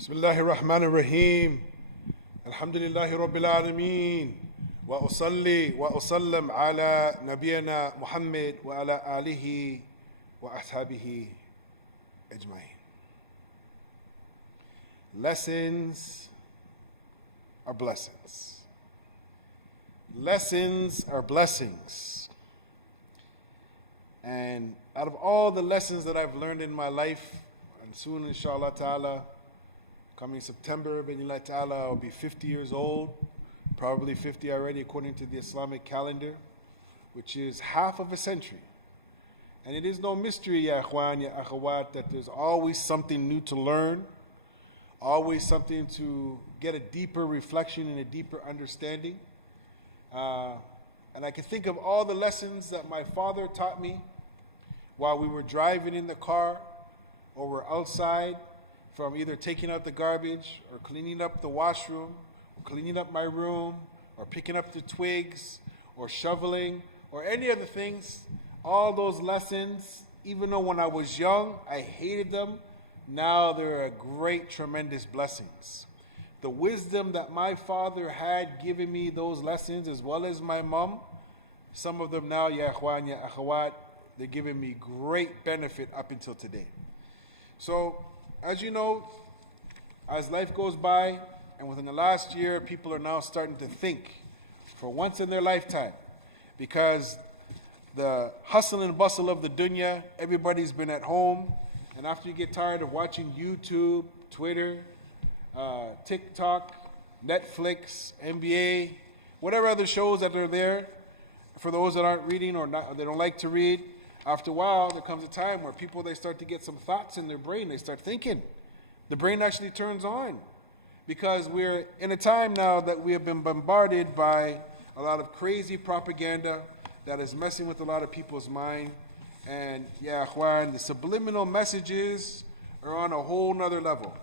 بسم الله الرحمن الرحيم الحمد لله رب العالمين وأصلي وأسلم على نبينا محمد وعلى آله وأصحابه أجمعين. Lessons are blessings. Lessons are blessings. And out of all the lessons that I've learned in my life, and soon inshallah ta'ala, coming September, bi'idhnillah ta'ala, I'll be 50 years old, probably 50 already according to the Islamic calendar, which is half of a century. And it is no mystery, ya akhwan, ya akhawat, that there's always something new to learn, always something to get a deeper reflection and a deeper understanding. And I can think of all the lessons that my father taught me while we were driving in the car or we're outside, from either taking out the garbage or cleaning up the washroom or cleaning up my room or picking up the twigs or shoveling or any other things. All those lessons, even though when I was young I hated them, now they're a great, tremendous blessings. The wisdom that my father had given me those lessons, as well as my mom, some of them now, ya akhwan, ya akhawat, they're giving me great benefit up until today. So, as you know, as life goes by, and within the last year, people are now starting to think for once in their lifetime, because the hustle and bustle of the dunya, everybody's been at home, and after you get tired of watching YouTube, Twitter, TikTok, Netflix, NBA, whatever other shows that are there, for those that aren't reading or not, they don't like to read, after a while, there comes a time where people, they start to get some thoughts in their brain. They start thinking. The brain actually turns on, because we're in a time now that we have been bombarded by a lot of crazy propaganda that is messing with a lot of people's mind. And yeah, akhwan, the subliminal messages are on a whole nother level.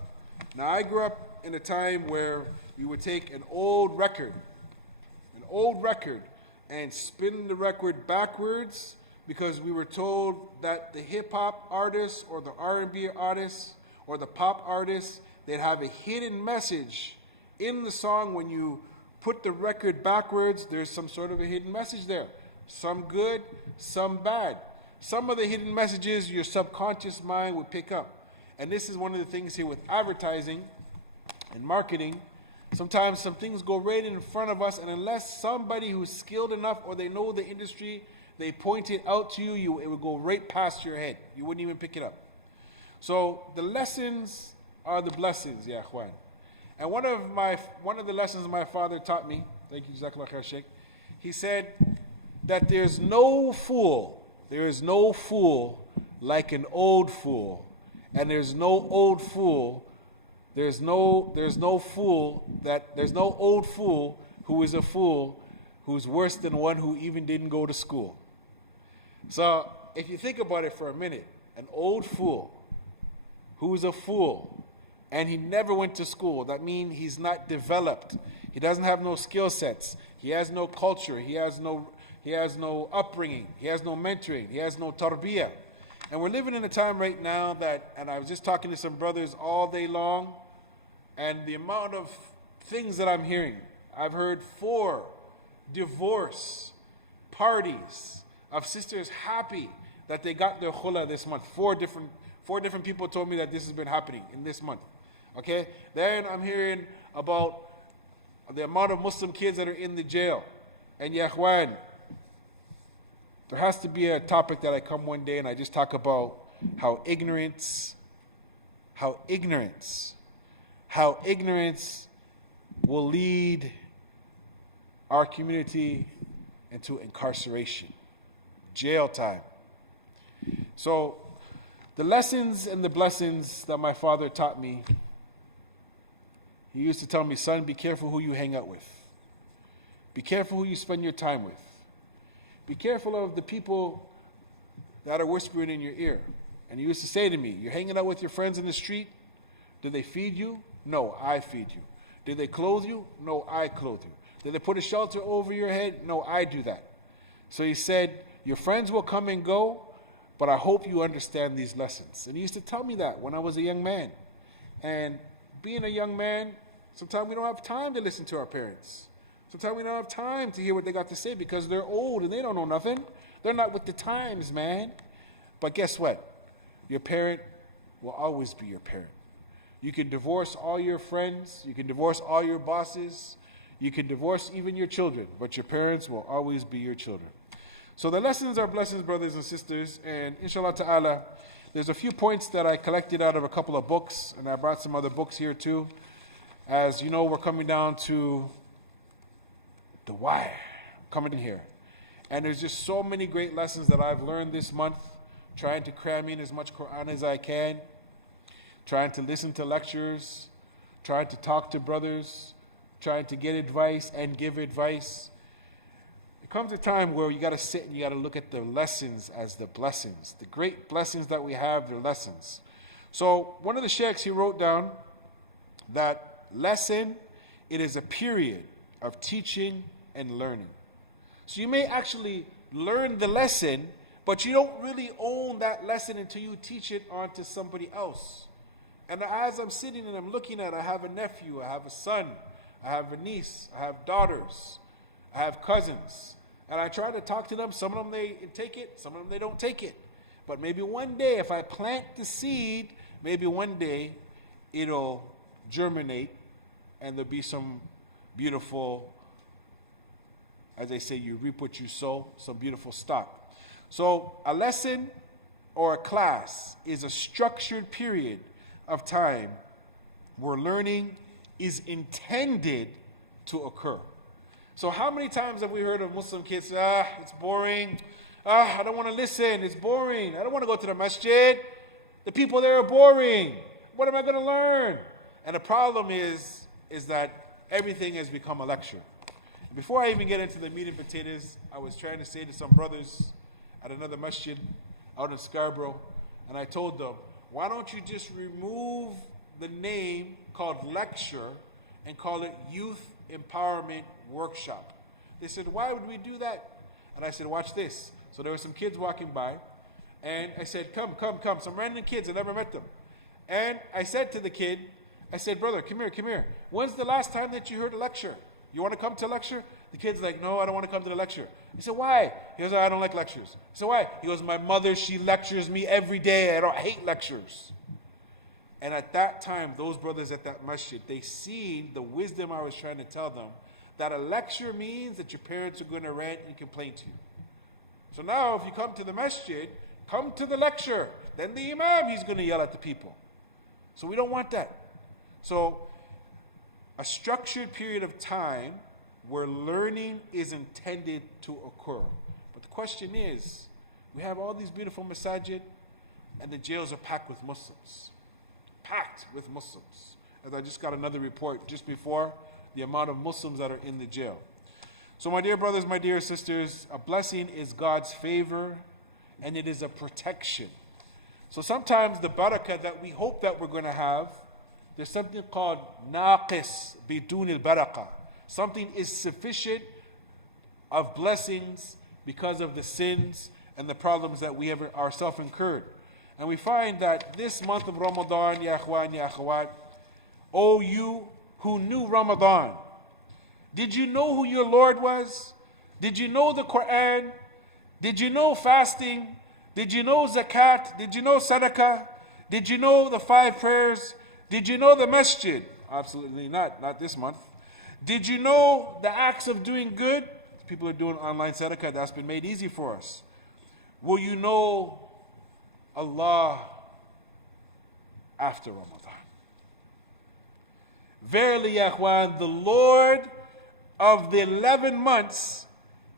Now, I grew up in a time where you would take an old record, and spin the record backwards, because we were told that the hip-hop artists or the R&B artists or the pop artists, they'd have a hidden message in the song. When you put the record backwards, there's some sort of a hidden message there. Some good, some bad. Some of the hidden messages your subconscious mind would pick up. And this is one of the things here with advertising and marketing. Sometimes some things go right in front of us, and unless somebody who's skilled enough or they know the industry, they point it out to you, it would go right past your head. You wouldn't even pick it up. So the lessons are the blessings, ya akhwan. And one of the lessons my father taught me, thank you, Jazakallah khair, Sheikh, he said that there's no fool like an old fool. And there's no old fool who is a fool who's worse than one who even didn't go to school. So, if you think about it for a minute, an old fool who's a fool and he never went to school, that means he's not developed. He doesn't have no skill sets. He has no culture. He has no upbringing. He has no mentoring. He has no tarbiyah. And we're living in a time right now that, and I was just talking to some brothers all day long, and the amount of things that I'm hearing, I've heard 4 divorce parties of sisters happy that they got their khula this month. 4 different people told me that this has been happening in this month. Okay? Then I'm hearing about the amount of Muslim kids that are in the jail. And ya akhwan, there has to be a topic that I come one day and I just talk about how ignorance will lead our community into incarceration, jail time. So the lessons and the blessings that my father taught me, he used to tell me, son, be careful who you hang out with. Be careful who you spend your time with. Be careful of the people that are whispering in your ear. And he used to say to me, you're hanging out with your friends in the street? Do they feed you? No, I feed you. Did they clothe you? No, I clothe you. Did they put a shelter over your head? No, I do that. So he said, your friends will come and go, but I hope you understand these lessons. And he used to tell me that when I was a young man. And being a young man, sometimes we don't have time to listen to our parents. Sometimes we don't have time to hear what they got to say because they're old and they don't know nothing. They're not with the times, man. But guess what? Your parent will always be your parent. You can divorce all your friends. You can divorce all your bosses. You can divorce even your children. But your parents will always be your children. So the lessons are blessings, brothers and sisters. And inshallah ta'ala, there's a few points that I collected out of a couple of books. And I brought some other books here too. As you know, we're coming down to the wire. Coming in here. And there's just so many great lessons that I've learned this month. Trying to cram in as much Quran as I can. Trying to listen to lectures. Trying to talk to brothers. Trying to get advice and give advice. It comes a time where you got to sit and you got to look at the lessons as the blessings. The great blessings that we have, they're lessons. So one of the sheikhs, he wrote down that lesson, it is a period of teaching and learning. So you may actually learn the lesson, but you don't really own that lesson until you teach it on to somebody else. And as I'm sitting and I'm looking at it, I have a nephew, I have a son, I have a niece, I have daughters, I have cousins. And I try to talk to them. Some of them they take it, some of them they don't take it. But maybe one day, if I plant the seed, maybe one day it'll germinate and there'll be some beautiful, as they say, you reap what you sow, some beautiful stock. So a lesson or a class is a structured period of time where learning is intended to occur. So how many times have we heard of Muslim kids, it's boring, I don't want to listen, it's boring, I don't want to go to the masjid, the people there are boring, what am I going to learn? And the problem is that everything has become a lecture. Before I even get into the meat and potatoes, I was trying to say to some brothers at another masjid out in Scarborough, and I told them, why don't you just remove the name called lecture and call it Youth Empowerment Workshop? They said, why would we do that? And I said, watch this. So there were some kids walking by, and I said, come, some random kids, I never met them. And I said to the kid, I said, brother, come here. When's the last time that you heard a lecture? You want to come to a lecture? The kid's like, no, I don't want to come to the lecture. He said, why? He goes, I don't like lectures. I said, why? He goes, my mother, she lectures me every day. I hate lectures. And at that time, those brothers at that masjid, they seen the wisdom I was trying to tell them, that a lecture means that your parents are going to rant and complain to you. So now, if you come to the masjid, come to the lecture. Then the imam, he's going to yell at the people. So we don't want that. So a structured period of time where learning is intended to occur. But the question is, we have all these beautiful masajid, and the jails are packed with Muslims. Packed with Muslims. As I just got another report just before, the amount of Muslims that are in the jail. So my dear brothers, my dear sisters, a blessing is God's favor, and it is a protection. So sometimes the barakah that we hope that we're going to have, there's something called naqis bidun al-barakah. Something is sufficient of blessings because of the sins and the problems that we have ourselves incurred. And we find that this month of Ramadan, ya akhwan, ya akhawat, O you who knew Ramadan, did you know who your Lord was? Did you know the Quran? Did you know fasting? Did you know zakat? Did you know sadaqah? Did you know the 5 prayers? Did you know the masjid? Absolutely not this month. Did you know the acts of doing good? People are doing online sadaqah, that's been made easy for us. Will you know Allah after Ramadan? Verily, ya akhwan, the Lord of the 11 months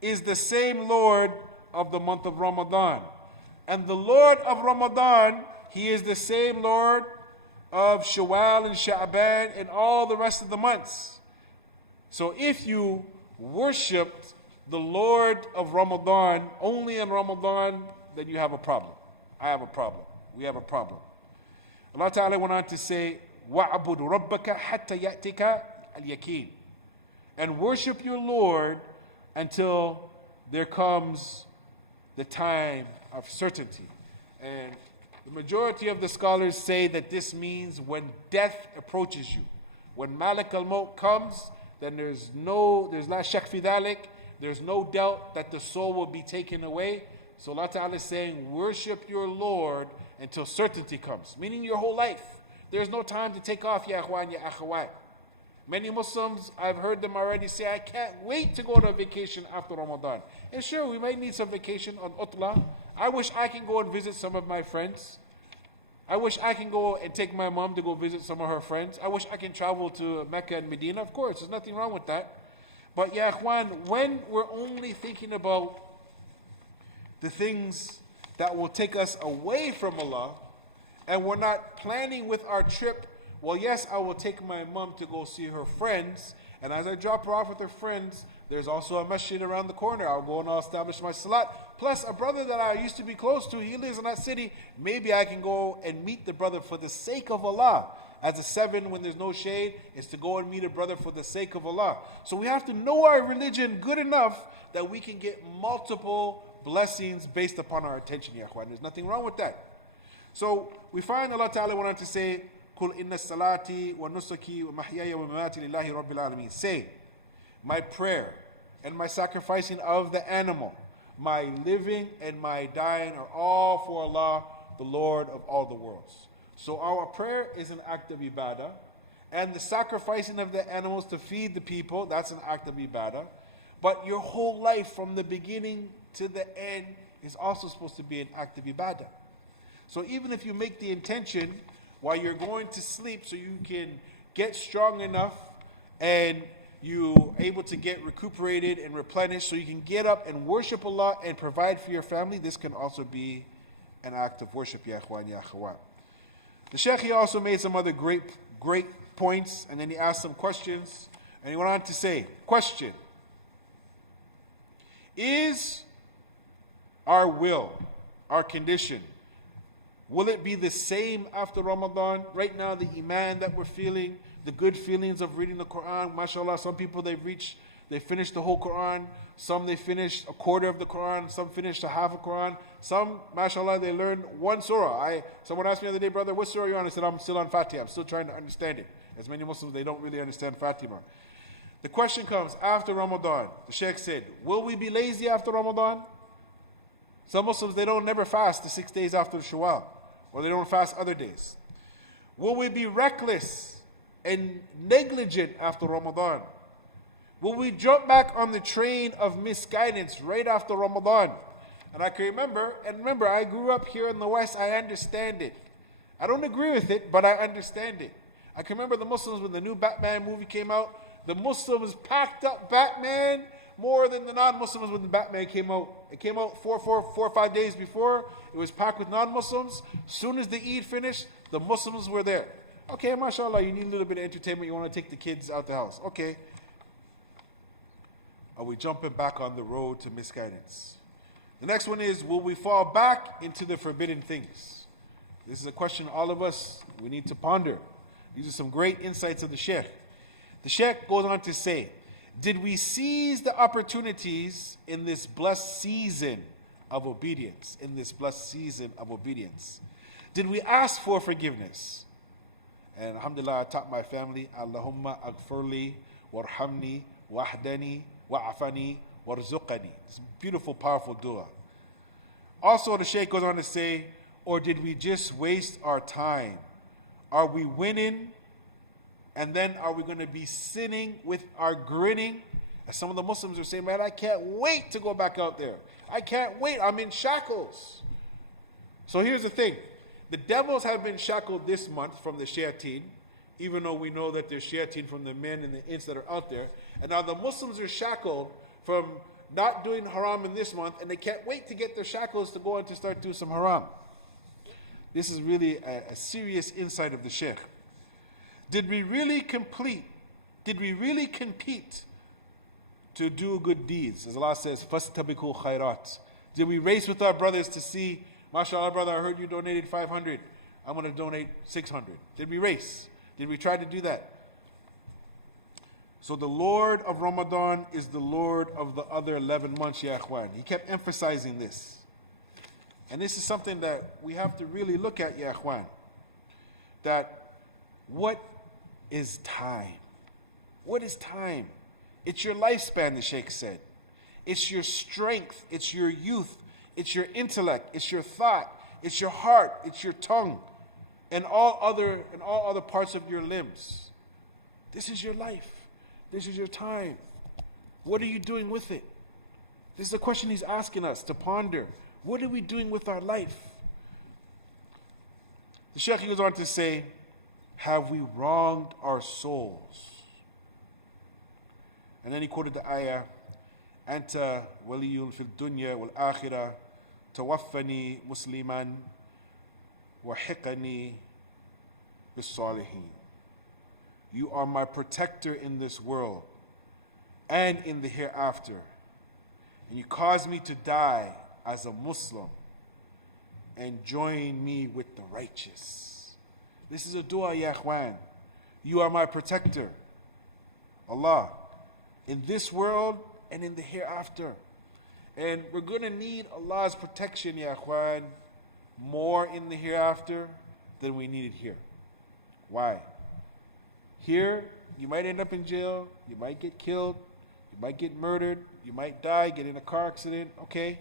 is the same Lord of the month of Ramadan. And the Lord of Ramadan, He is the same Lord of Shawwal and Sha'ban and all the rest of the months. So if you worshipped the Lord of Ramadan only in Ramadan, then you have a problem. I have a problem. We have a problem. Allah Ta'ala went on to say, وَعْبُدْ رَبَّكَ حَتَّى يَأْتِكَ الْيَقِينَ. And worship your Lord until there comes the time of certainty. And The majority of the scholars say that this means when death approaches you. When Malik al-Maut comes, then there's la shak fi dhalik, there's no doubt that the soul will be taken away. So Allah Ta'ala is saying, worship your Lord until certainty comes. Meaning your whole life. There's no time to take off, ya akhwan, ya akhawat. Many Muslims, I've heard them already say, I can't wait to go on a vacation after Ramadan. And sure, we might need some vacation on Utla. I wish I can go and visit some of my friends. I wish I can go and take my mom to go visit some of her friends. I wish I can travel to Mecca and Medina. Of course, there's nothing wrong with that. But ya akhwan, when we're only thinking about the things that will take us away from Allah, and we're not planning with our trip, well, yes, I will take my mom to go see her friends, and as I drop her off with her friends, there's also a masjid around the corner. I'll go and I'll establish my salat. Plus, a brother that I used to be close to, he lives in that city. Maybe I can go and meet the brother for the sake of Allah. As a 7, when there's no shade, is to go and meet a brother for the sake of Allah. So we have to know our religion good enough that we can get multiple blessings based upon our attention, ya akhwan. There's nothing wrong with that. So we find Allah Ta'ala wanted to say, Kul inna salati wa nusuki wa mahyaya wa mamati lillahi rabbil alameen. Say, my prayer and my sacrificing of the animal, my living and my dying are all for Allah, the Lord of all the worlds. So our prayer is an act of ibadah, and the sacrificing of the animals to feed the people, that's an act of ibadah. But your whole life from the beginning to the end is also supposed to be an act of ibadah. So even if you make the intention while you're going to sleep so you can get strong enough and you're able to get recuperated and replenished so you can get up and worship Allah and provide for your family, this can also be an act of worship, ya akhwan, ya akhawat. The Shaykh, he also made some other great points, and then he asked some questions, and he went on to say, question, is our will, our condition, will it be the same after Ramadan? Right now, the iman that we're feeling, the good feelings of reading the Quran, mashallah, some people they finished the whole Quran, some they finished a quarter of the Quran, some finished a half a Quran, some, mashallah, they learned one surah. Someone asked me the other day, brother, what surah are you on? I said, I'm still on Fatiha, I'm still trying to understand it. As many Muslims, they don't really understand Fatiha. The question comes, after Ramadan, the Shaykh said, will we be lazy after Ramadan? Some Muslims, they don't never fast the 6 days after Shawwal, or they don't fast other days. Will we be reckless and negligent after Ramadan? Will we jump back on the train of misguidance right after Ramadan? And I can remember, I grew up here in the West, I understand it. I don't agree with it, but I understand it. I can remember the Muslims when the new Batman movie came out, the Muslims packed up Batman more than the non-Muslims when the Batman came out. It came out 4 or 5 days before. It was packed with non-Muslims. As soon as the Eid finished, the Muslims were there. Okay, mashallah, you need a little bit of entertainment. You want to take the kids out the house. Okay. Are we jumping back on the road to misguidance? The next one is, will we fall back into the forbidden things? This is a question all of us, we need to ponder. These are some great insights of the Shaykh. The Shaykh goes on to say, did we seize the opportunities in this blessed season of obedience? In this blessed season of obedience. Did we ask for forgiveness? And alhamdulillah, I taught my family, Allahumma aghfirli, warhamni, wahdani, wa'afani, warzuqani. It's a beautiful, powerful dua. Also, the Shaykh goes on to say, or did we just waste our time? Are we winning? And then are we going to be sinning with our grinning? As some of the Muslims are saying, man, I can't wait to go back out there. I can't wait. I'm in shackles. So here's the thing. The devils have been shackled this month from the shayateen, even though we know that there's shayateen from the men and the ins that are out there. And now the Muslims are shackled from not doing haram in this month, and they can't wait to get their shackles to go and to start doing some haram. This is really a serious insight of the Shaykh. Did we really compete to do good deeds? As Allah says, فَاسْتَبِقُوا خَيْرَاتٍ. Did we race with our brothers to see, mashallah brother, I heard you donated 500. I'm going to donate 600. Did we race? Did we try to do that? So the Lord of Ramadan is the Lord of the other 11 months, ya akhwan. He kept emphasizing this. And this is something that we have to really look at, ya ikhwan. That what is time? What is time? It's your lifespan, the Sheikh said. It's your strength, it's your youth, it's your intellect, it's your thought, it's your heart, it's your tongue, and all other parts of your limbs. This is your life. This is your time. What are you doing with it? This is the question he's asking us to ponder. What are we doing with our life? The Shaykh goes on to say, have we wronged our souls? And then he quoted the ayah, Anta waliyun fil dunya wal akhirah, tawaffani musliman, wa hiqani bis salihin. You are my protector in this world and in the hereafter. And you cause me to die as a Muslim and join me with the righteous. This is a dua, ya ikhwan. You are my protector, Allah, in this world and in the hereafter. And we're going to need Allah's protection, ya ikhwan, more in the hereafter than we need it here. Why? Here, you might end up in jail, you might get killed, you might get murdered, you might die, get in a car accident, okay?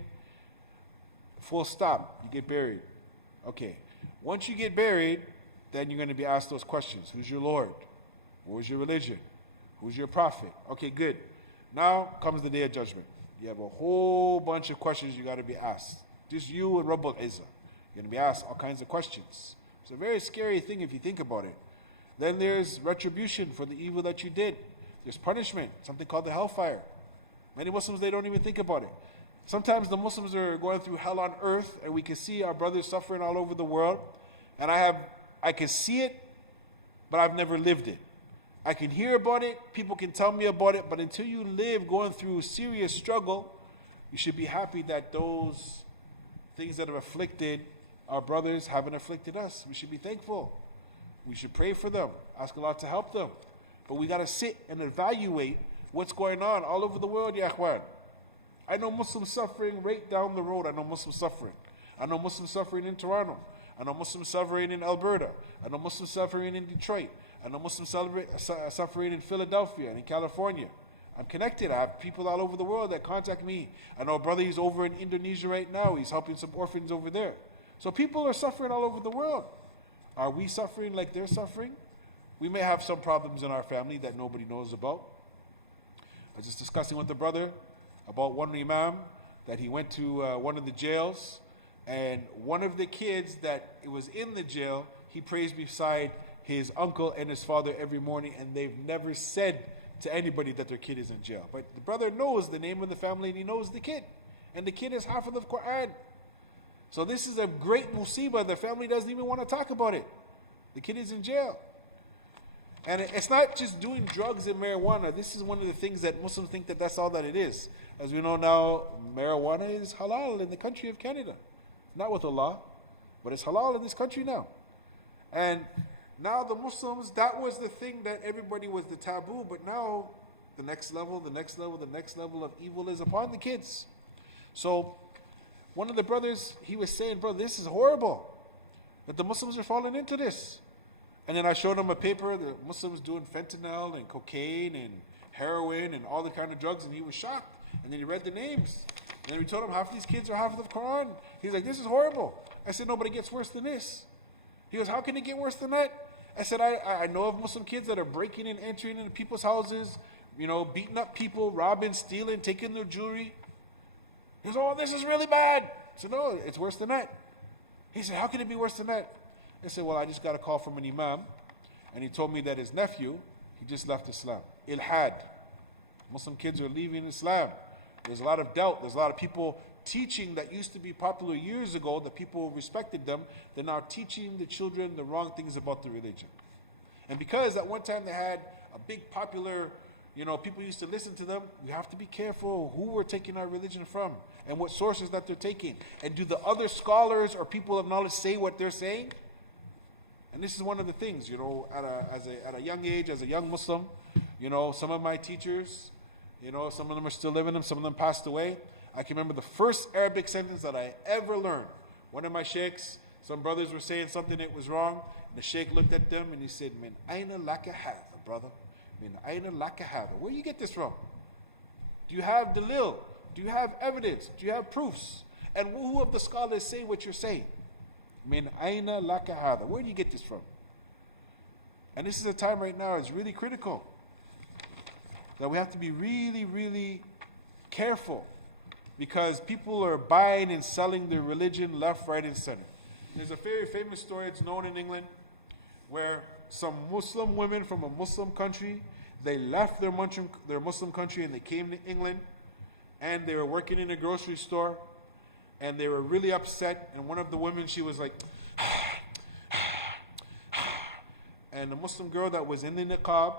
Full stop, you get buried. Okay. Once you get buried, then you're going to be asked those questions. Who's your Lord? What was your religion? Who's your prophet? Okay, good. Now comes the day of judgment. You have a whole bunch of questions you got to be asked. Just you and Rabbul Izzah. You're going to be asked all kinds of questions. It's a very scary thing if you think about it. Then there's retribution for the evil that you did. There's punishment, something called the hellfire. Many Muslims, they don't even think about it. Sometimes the Muslims are going through hell on earth, and we can see our brothers suffering all over the world. And I can see it, but I've never lived it. I can hear about it, people can tell me about it, but until you live going through serious struggle, you should be happy that those things that have afflicted our brothers haven't afflicted us. We should be thankful. We should pray for them, ask Allah to help them. But we got to sit and evaluate what's going on all over the world, ya ikhwan. I know Muslims suffering right down the road. I know Muslims suffering. I know Muslims suffering in Toronto. I know Muslims suffering in Alberta. I know Muslims suffering in Detroit. I know Muslims suffering in Philadelphia and in California. I'm connected. I have people all over the world that contact me. I know a brother, he's over in Indonesia right now. He's helping some orphans over there. So people are suffering all over the world. Are we suffering like they're suffering? We may have some problems in our family that nobody knows about. I was just discussing with the brother about one imam that he went to one of the jails, and one of the kids that was in the jail, he prays beside his uncle and his father every morning, and they've never said to anybody that their kid is in jail. But the brother knows the name of the family, and he knows the kid. And the kid is half of the Quran. So this is a great musibah. The family doesn't even want to talk about it. The kid is in jail. And it's not just doing drugs and marijuana. This is one of the things that Muslims think that that's all that it is. As we know now, marijuana is halal in the country of Canada. Not with Allah, but it's halal in this country now. And now the Muslims, that was the thing that everybody was the taboo, but now the next level, the next level, the next level of evil is upon the kids. So one of the brothers, he was saying, bro, this is horrible, that the Muslims are falling into this. And then I showed him a paper, the Muslims doing fentanyl and cocaine and heroin and all the kind of drugs, and he was shocked. And then he read the names. And then we told him half these kids are half of the Quran. He's like, this is horrible. I said, no, but it gets worse than this. He goes, how can it get worse than that? I said, I know of Muslim kids that are breaking and entering into people's houses, beating up people, robbing, stealing, taking their jewelry. He goes, oh, this is really bad. I said, no, it's worse than that. He said, how can it be worse than that? I said, well, I just got a call from an imam, and he told me that his nephew, he just left Islam. Ilhad. Muslim kids are leaving Islam. There's a lot of doubt. There's a lot of people teaching that used to be popular years ago, that people respected them. They're now teaching the children the wrong things about the religion. And because at one time they had a big popular, people used to listen to them, we have to be careful who we're taking our religion from and what sources that they're taking. And do the other scholars or people of knowledge say what they're saying? And this is one of the things, at a young age, as a young Muslim, some of my teachers, some of them are still living, and some of them passed away. I can remember the first Arabic sentence that I ever learned One of my sheikhs, some brothers were saying something that was wrong. The sheikh looked at them and he said, Min aina laka hadha, brother? Min aina laka hadha? Where do you get this from? Do you have dalil? Do you have evidence? Do you have proofs? And who of the scholars say what you're saying? Min aina laka hadha? Where do you get this from? And this is a time right now, it's really critical that we have to be really, really careful, because people are buying and selling their religion left, right, and center. There's a very famous story, it's known in England, where some Muslim women from a Muslim country, they left their Muslim country and they came to England, and they were working in a grocery store, and they were really upset, and one of the women, she was like, and the Muslim girl that was in the niqab,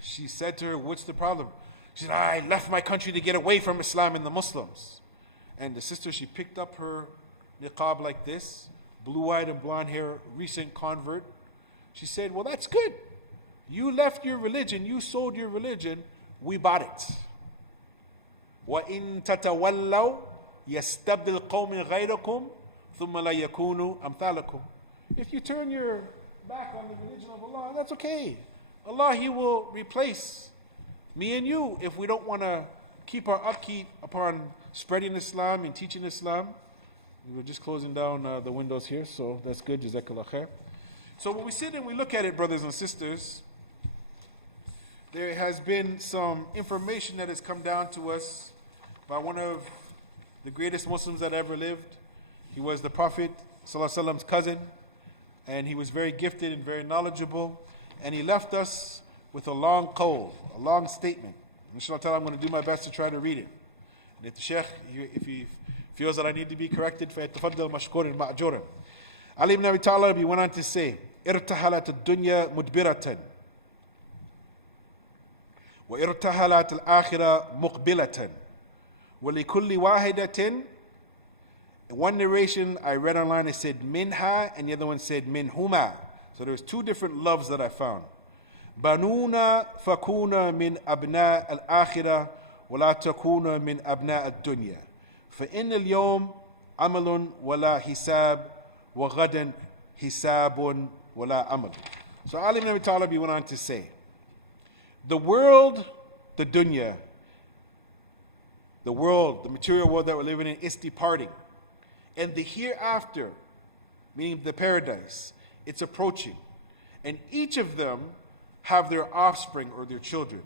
she said to her, what's the problem? She said, I left my country to get away from Islam and the Muslims. And the sister, she picked up her niqab like this, blue-eyed and blonde hair, recent convert. She said, well, that's good. You left your religion, you sold your religion, we bought it. وَإِن تَتَوَلَّوْا يَسْتَبْدِلْ قَوْمٍ غَيْرَكُمْ ثُمَّ لَا يَكُونُوا أَمْثَالَكُمْ. If you turn your back on the religion of Allah, that's okay. Allah, He will replace me and you if we don't want to keep our upkeep upon spreading Islam and teaching Islam. We were just closing down the windows here, so that's good. Jazakallah khair. So when we sit and we look at it, brothers and sisters, there has been some information that has come down to us by one of the greatest Muslims that ever lived. He was the Prophet ﷺ's cousin, and he was very gifted and very knowledgeable, and he left us with a long qawl, a long statement. Inshallah ta'ala, I'm going to do my best to try to read it. And if the Sheikh, if he feels that I need to be corrected, فَيَتَفَضَّلْ مَشْكُورًا مَأْجُورًا. Ali ibn Abi Talib, he went on to say, ارتحلت الدنيا مدبرة وارتحلت الآخرة مقبلة ولكل واحدة. One narration I read online, it said minha, and the other one said minhuma. So there's two different loves that I found. بنونا فكونا من أبناء الآخرة ولا تكونا من أبناء الدنيا فإن اليوم عمل ولا حساب وغدا حساب ولا عمل. So Ali ibn Abi Talib, he went on to say, the world, the dunya, the world, the material world that we're living in, is departing. And the hereafter, meaning the paradise, it's approaching. And each of them have their offspring or their children.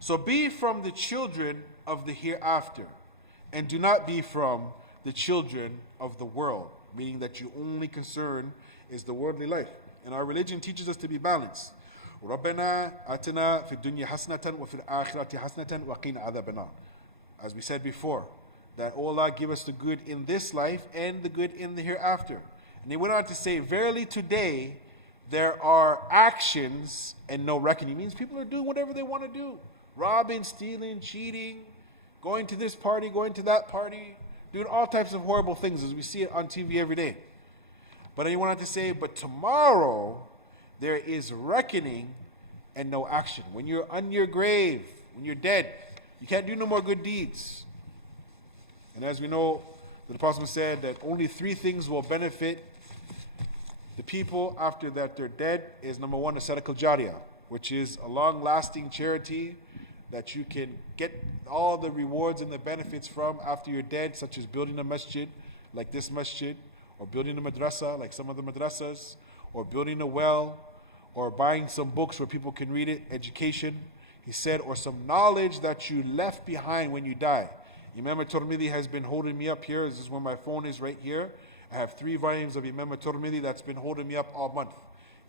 So be from the children of the hereafter, and do not be from the children of the world, meaning that your only concern is the worldly life. And our religion teaches us to be balanced. رَبَّنَا آتِنَا فِي الدُّنْيَا حَسْنَةً وَفِي الْآخِرَةِ حَسْنَةً وَقِنَا عَذَابَ النَّارِ. As we said before, that oh Allah, give us the good in this life and the good in the hereafter. And he went on to say, verily today there are actions and no reckoning. It means people are doing whatever they want to do. Robbing, stealing, cheating, going to this party, going to that party, doing all types of horrible things as we see it on TV every day. But he went on to say, but tomorrow there is reckoning and no action. When you're on your grave, when you're dead, you can't do no more good deeds. And as we know, the Prophet said that only three things will benefit the people after that they're dead is number one, a sadaqah jariyah, which is a long-lasting charity that you can get all the rewards and the benefits from after you're dead, such as building a masjid, like this masjid, or building a madrasa, like some of the madrasas, or building a well, or buying some books where people can read it, education, he said, or some knowledge that you left behind when you die. Imam al-Tirmidhi has been holding me up here. This is where my phone is right here. I have 3 volumes of Imam al-Tirmidhi that's been holding me up all month.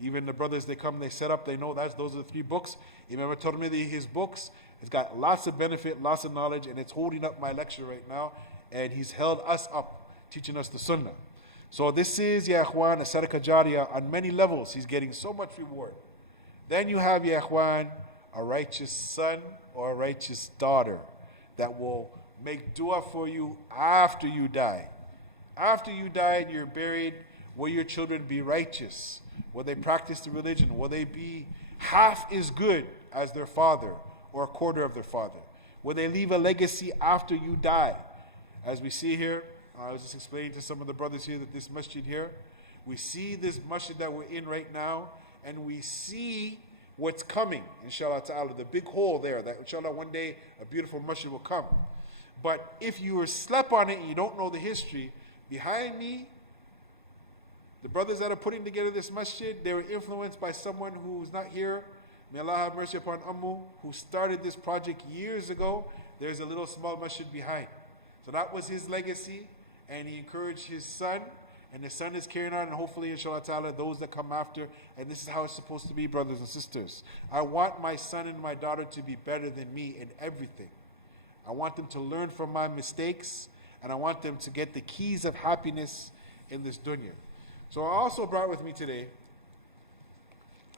Even the brothers, they come, they set up, they know those are the 3 books. Imam al-Tirmidhi, his books, it's got lots of benefit, lots of knowledge, and it's holding up my lecture right now. And he's held us up, teaching us the sunnah. So this is, ya ikhwan, a sadaqah jariyah on many levels. He's getting so much reward. Then you have, ya ikhwan, a righteous son or a righteous daughter that will make dua for you after you die. After you die and you're buried, will your children be righteous? Will they practice the religion? Will they be half as good as their father or a quarter of their father? Will they leave a legacy after you die? As we see here, I was just explaining to some of the brothers here that this masjid here, we see this masjid that we're in right now, and we see what's coming, inshallah ta'ala, the big hole there, that inshallah one day a beautiful masjid will come. But if you were slept on it and you don't know the history, behind me, the brothers that are putting together this masjid, they were influenced by someone who's not here. May Allah have mercy upon Ummu, who started this project years ago. There's a little small masjid behind. So that was his legacy, and he encouraged his son, and his son is carrying on, and hopefully, inshallah ta'ala, those that come after. And this is how it's supposed to be, brothers and sisters. I want my son and my daughter to be better than me in everything. I want them to learn from my mistakes, and I want them to get the keys of happiness in this dunya. So I also brought with me today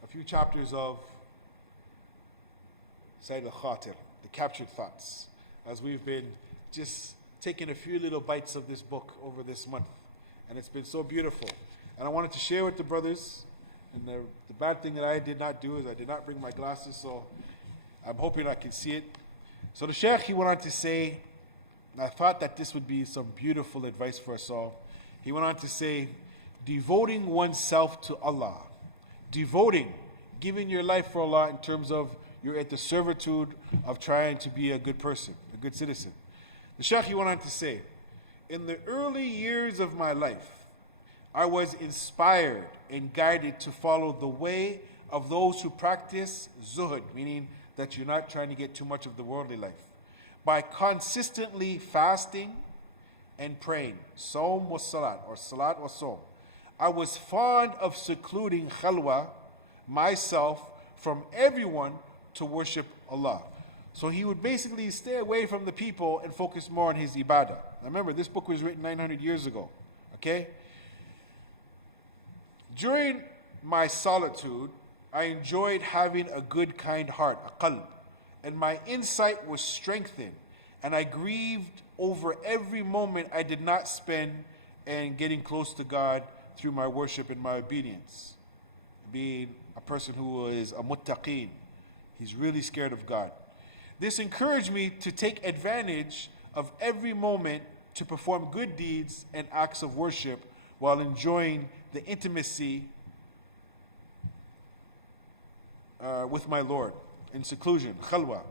a few chapters of Sayyid al-Khatir, the captured thoughts, as we've been just taking a few little bites of this book over this month. And it's been so beautiful. And I wanted to share with the brothers, and the bad thing that I did not do is I did not bring my glasses, so I'm hoping I can see it. So the Shaykh, he went on to say, and I thought that this would be some beautiful advice for us all. He went on to say, devoting oneself to Allah. Devoting, giving your life for Allah in terms of you're at the servitude of trying to be a good person, a good citizen. The Shaykh, he went on to say, in the early years of my life, I was inspired and guided to follow the way of those who practice zuhud, meaning that you're not trying to get too much of the worldly life, by consistently fasting and praying, Sawm was salat, or salat was sawm. I was fond of secluding khalwa, myself, from everyone to worship Allah. So he would basically stay away from the people and focus more on his ibadah. Now remember, this book was written 900 years ago, okay? During my solitude, I enjoyed having a good, kind heart, a qalb, and my insight was strengthened, and I grieved over every moment I did not spend in getting close to God through my worship and my obedience. Being a person who is a muttaqeen, he's really scared of God. This encouraged me to take advantage of every moment to perform good deeds and acts of worship while enjoying the intimacy with my Lord in seclusion, khalwa,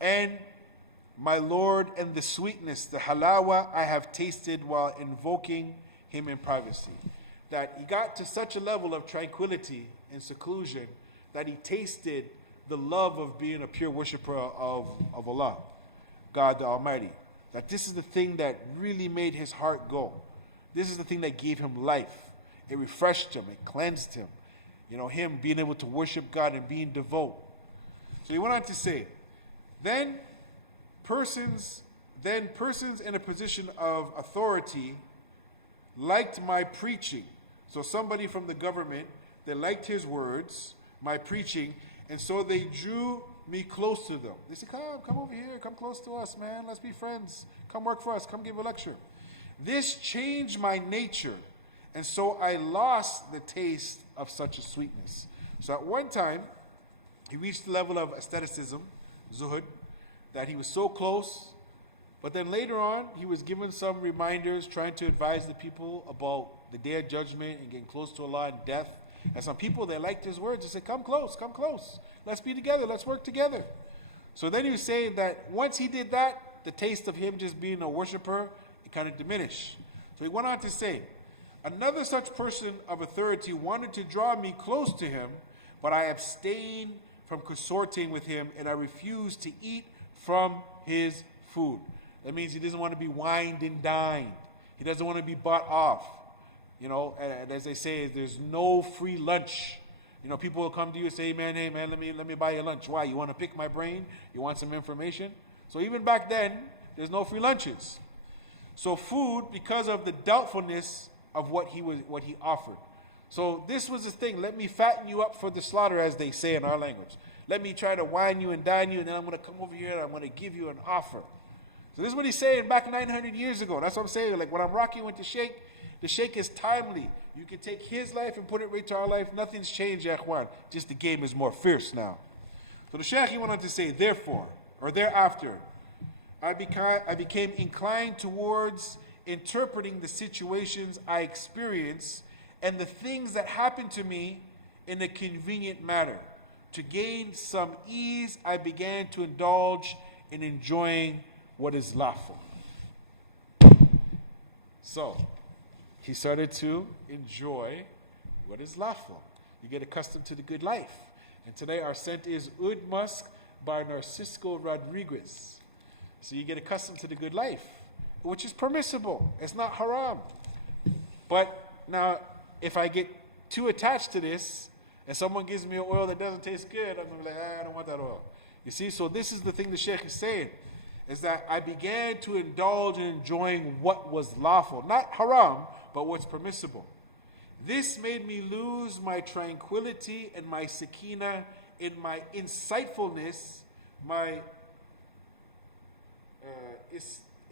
and my Lord and the sweetness, the halawa I have tasted while invoking Him in privacy. That he got to such a level of tranquility and seclusion that he tasted the love of being a pure worshiper of Allah, God the Almighty. That this is the thing that really made his heart go. This is the thing that gave him life. It refreshed him, it cleansed him. You know, him being able to worship God and being devout. So he went on to say, then persons in a position of authority liked my preaching. So somebody from the government, they liked his words, my preaching, and so they drew me close to them. They said, come over here, come close to us, man. Let's be friends. Come work for us. Come give a lecture. This changed my nature, and so I lost the taste of such a sweetness. So at one time, he reached the level of asceticism, zuhud, that he was so close, but then later on, he was given some reminders, trying to advise the people about the day of judgment and getting close to Allah and death. And some people, they liked his words. They said, come close, let's be together, let's work together. So then he was saying that once he did that, the taste of him just being a worshiper, it kind of diminished. So he went on to say, another such person of authority wanted to draw me close to him, but I abstained from consorting with him, and I refused to eat from his food. That means he doesn't want to be wined and dined. He doesn't want to be bought off. You know, and as they say, there's no free lunch. You know, people will come to you and say, hey man, let me buy you lunch. Why? You want to pick my brain? You want some information? So even back then, there's no free lunches. So food, because of the doubtfulness of what he offered. So this was the thing. Let me fatten you up for the slaughter, as they say in our language. Let me try to wine you and dine you, and then I'm going to come over here and I'm going to give you an offer. So this is what he's saying back 900 years ago. That's what I'm saying. Like when I'm rocking with the Sheikh is timely. You can take his life and put it right to our life. Nothing's changed, ya ikhwan. Just the game is more fierce now. So the Shaykh, he went on to say, therefore, or thereafter, I became inclined towards interpreting the situations I experience and the things that happen to me in a convenient manner. To gain some ease, I began to indulge in enjoying what is lawful. So, he started to enjoy what is lawful. You get accustomed to the good life. And today our scent is Oud Musk by Narcisco Rodriguez. So you get accustomed to the good life, which is permissible. It's not haram. But now, if I get too attached to this, and someone gives me an oil that doesn't taste good, I'm going to be like, I don't want that oil. You see, so this is the thing the Sheikh is saying, is that I began to indulge in enjoying what was lawful. Not haram, but what's permissible. This made me lose my tranquility and my sakina in my insightfulness, my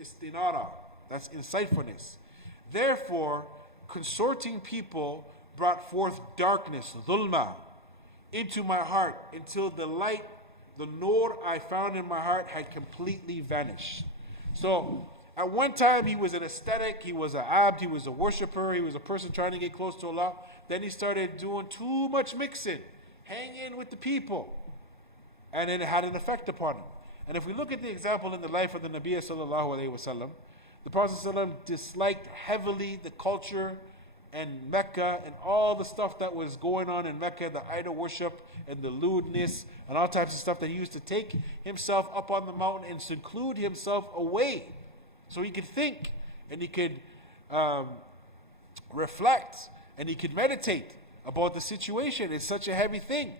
istinara, that's insightfulness. Therefore, consorting people brought forth darkness, dhulma, into my heart until the light, the nur I found in my heart had completely vanished. So, at one time he was an ascetic, he was an abd, he was a worshipper, he was a person trying to get close to Allah. Then he started doing too much mixing, hanging with the people. And then it had an effect upon him. And if we look at the example in the life of the Nabi sallallahu alayhi wasallam, the Prophet sallallahu disliked heavily the culture and Mecca and all the stuff that was going on in Mecca, the idol worship and the lewdness and all types of stuff, that he used to take himself up on the mountain and seclude himself away so he could think and he could reflect and he could meditate about the situation. It's such a heavy thing.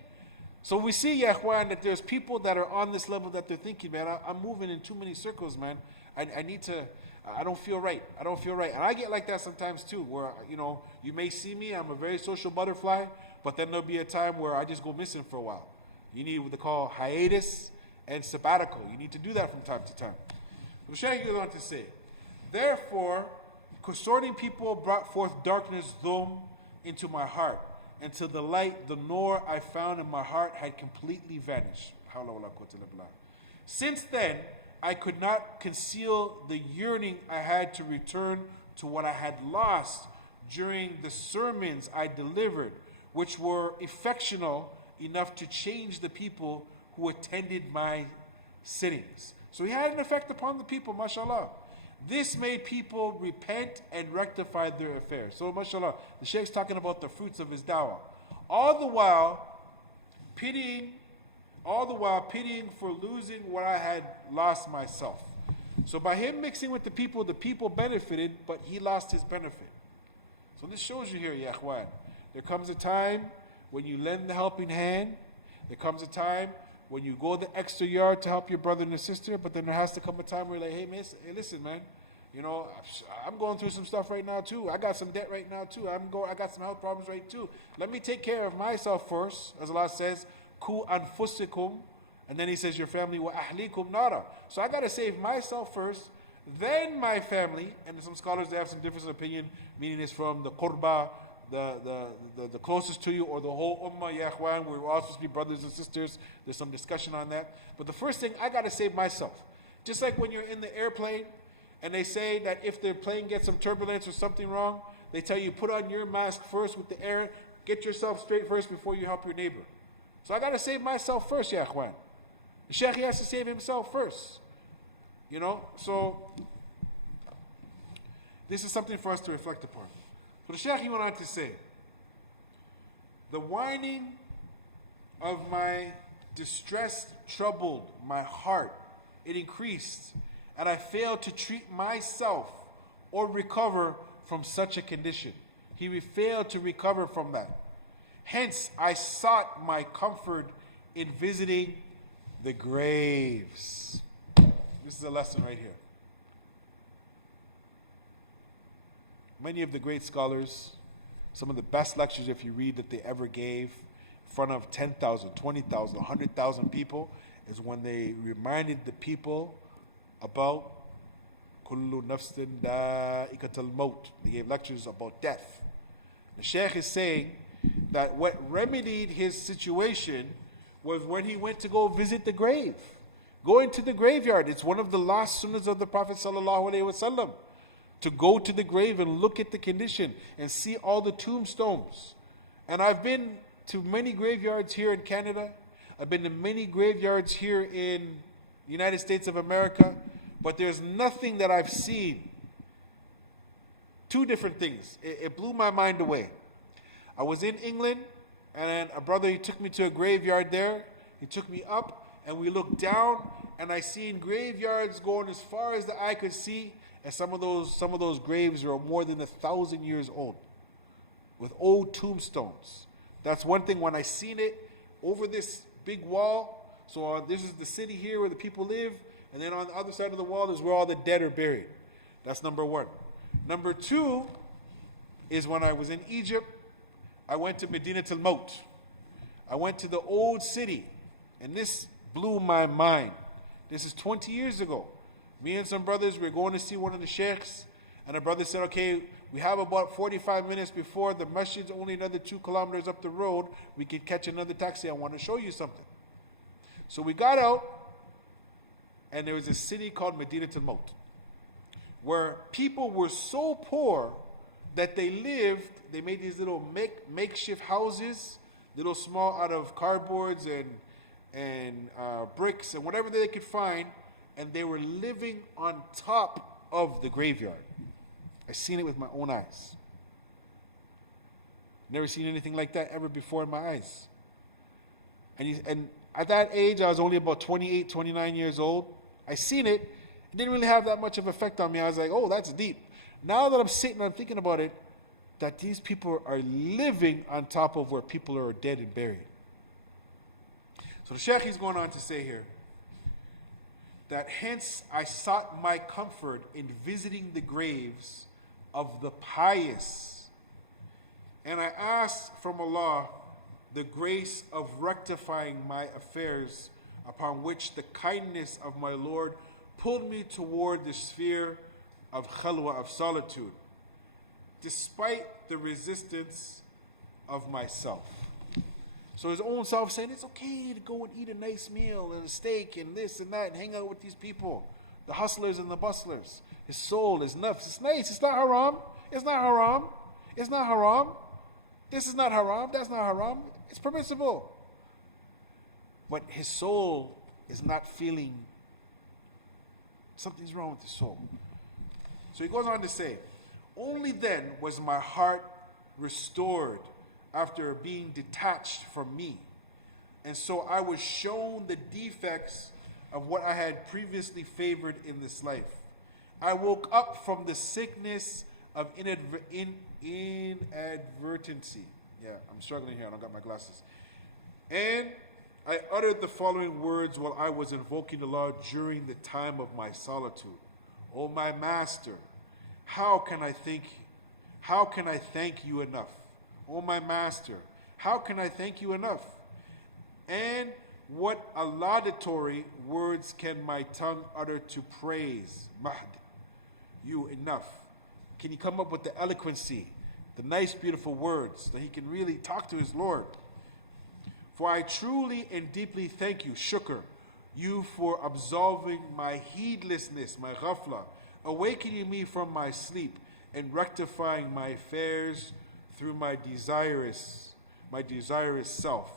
So we see, ya ikhwan, that there's people that are on this level that they're thinking, man, I'm moving in too many circles, man. I need to, I don't feel right. I don't feel right. And I get like that sometimes too, where, you may see me, I'm a very social butterfly, but then there'll be a time where I just go missing for a while. You need what they call hiatus and sabbatical. You need to do that from time to time. The Shaykh goes on to say, therefore, consorting people brought forth darkness, dhum, into my heart, until the light, the nur I found in my heart had completely vanished. Since then, I could not conceal the yearning I had to return to what I had lost during the sermons I delivered, which were effectual enough to change the people who attended my sittings. So he had an effect upon the people, mashallah. This made people repent and rectify their affairs. So mashallah, the Sheikh's talking about the fruits of his dawah. All the while pitying for losing what I had lost myself. So by him mixing with the people benefited, but he lost his benefit. So this shows you here, ya ikhwan, there comes a time when you lend the helping hand. There comes a time when you go the extra yard to help your brother and your sister, but then there has to come a time where you're like, hey, miss, hey, listen, man, I'm going through some stuff right now too. I got some debt right now too. I got some health problems right too. Let me take care of myself first, as Allah says, ku anfusikum, and then He says your family wa ahlikum nara. So I got to save myself first, then my family. And some scholars, they have some difference of opinion, meaning it's from the qurba, the closest to you, or the whole ummah, ya ikhwan. We're all supposed to be brothers and sisters. There's some discussion on that. But the first thing, I got to save myself. Just like when you're in the airplane and they say that if the plane gets some turbulence or something wrong, they tell you put on your mask first with the air, get yourself straight first before you help your neighbor. So I got to save myself first, ya ikhwan. The Shaykh has to save himself first. So this is something for us to reflect upon. So the Shaykh, he went on to say, the whining of my distress troubled my heart. It increased, and I failed to treat myself or recover from such a condition. He failed to recover from that. Hence, I sought my comfort in visiting the graves. This is a lesson right here. Many of the great scholars, some of the best lectures, if you read, that they ever gave in front of 10,000, 20,000, 100,000 people, is when they reminded the people about kullu nafsin da'ikatul maut. They gave lectures about death. The Shaykh is saying that what remedied his situation was when he went to go visit the grave. Going to the graveyard. It's one of the last sunnahs of the Prophet sallallahu alaihi wasallam. to go to the grave and look at the condition and see all the tombstones. And I've been to many graveyards here in Canada. I've been to many graveyards here in the United States of America. But there's nothing that I've seen. Two different things. It blew my mind away. I was in England, and a brother, he took me to a graveyard there. He took me up, and we looked down, and I seen graveyards going as far as the eye could see. And some of those graves are more than 1,000 years old, with old tombstones. That's one thing. When I seen it over this big wall, so this is the city here where the people live, and then on the other side of the wall is where all the dead are buried. That's number one. Number two is when I was in Egypt, I went to Medinatul Maut. I went to the old city, and this blew my mind. This is 20 years ago. Me and some brothers, we were going to see one of the sheikhs, and a brother said, okay, we have about 45 minutes before the masjid's only another 2 kilometers up the road. We could catch another taxi. I want to show you something. So we got out, and there was a city called Medinatul Maut, where people were so poor that they made these little makeshift houses, little small out of cardboards and bricks and whatever they could find, and they were living on top of the graveyard. I seen it with my own eyes. Never seen anything like that ever before in my eyes. And at that age, I was only about 28, 29 years old. I seen it. It didn't really have that much of effect on me. I was like, oh, that's deep. Now that I'm sitting and I'm thinking about it, that these people are living on top of where people are dead and buried. So the Sheikh is going on to say here that hence I sought my comfort in visiting the graves of the pious, and I asked from Allah the grace of rectifying my affairs, upon which the kindness of my Lord pulled me toward the sphere of khalwa, of solitude, despite the resistance of myself. So his own self saying, it's okay to go and eat a nice meal and a steak and this and that and hang out with these people, the hustlers and the bustlers. His soul, his nafs, it's nice. It's not haram. It's not haram. It's not haram. This is not haram. That's not haram. It's permissible. But his soul is not feeling, something's wrong with the soul. So he goes on to say, only then was my heart restored after being detached from me. And so I was shown the defects of what I had previously favored in this life. I woke up from the sickness of inadvertency. Yeah, I'm struggling here. I don't got my glasses. And I uttered the following words while I was invoking Allah during the time of my solitude. O my Master, how can I thank you enough? O my Master, how can I thank you enough? And what laudatory words can my tongue utter to praise, Mahd, you enough? Can he come up with the eloquency, the nice, beautiful words that he can really talk to his Lord? For I truly and deeply thank you, shukr, you for absolving my heedlessness, my ghafla, awakening me from my sleep, and rectifying my affairs through my desirous self,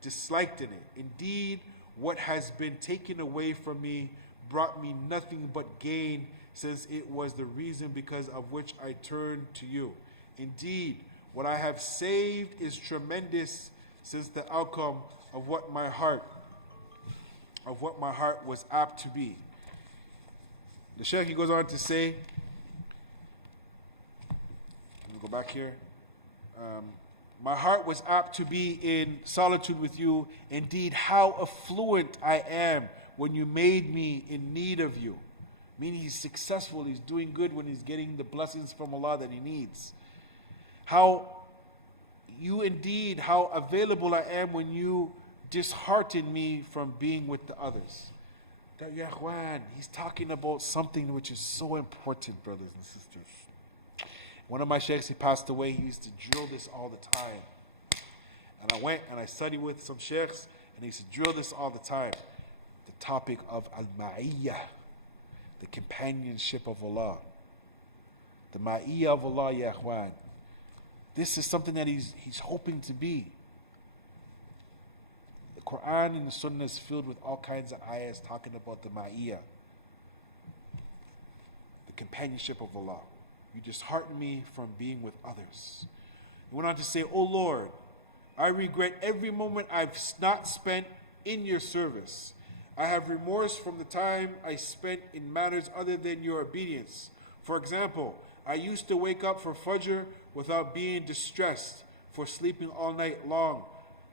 disliked in it. Indeed, what has been taken away from me brought me nothing but gain, since it was the reason because of which I turned to you. Indeed, what I have saved is tremendous, since the outcome of what my heart was apt to be. The Shaykh, he goes on to say, let me go back here. My heart was apt to be in solitude with you. Indeed, how affluent I am when you made me in need of you. Meaning he's successful, he's doing good when he's getting the blessings from Allah that he needs. How available I am when you dishearten me from being with the others. That, ya ikhwan, he's talking about something which is so important, brothers and sisters. One of my sheikhs, he passed away, he used to drill this all the time. And I went and I studied with some sheikhs, and he used to drill this all the time. The topic of al-ma'iyyah, the companionship of Allah. The Ma'iyah of Allah, ya ikhwan. This is something that he's hoping to be. The Quran and the Sunnah is filled with all kinds of ayahs talking about the Ma'iyah, the companionship of Allah. You dishearten me from being with others. He went on to say, O Lord, I regret every moment I've not spent in your service. I have remorse from the time I spent in matters other than your obedience. For example, I used to wake up for Fajr without being distressed for sleeping all night long,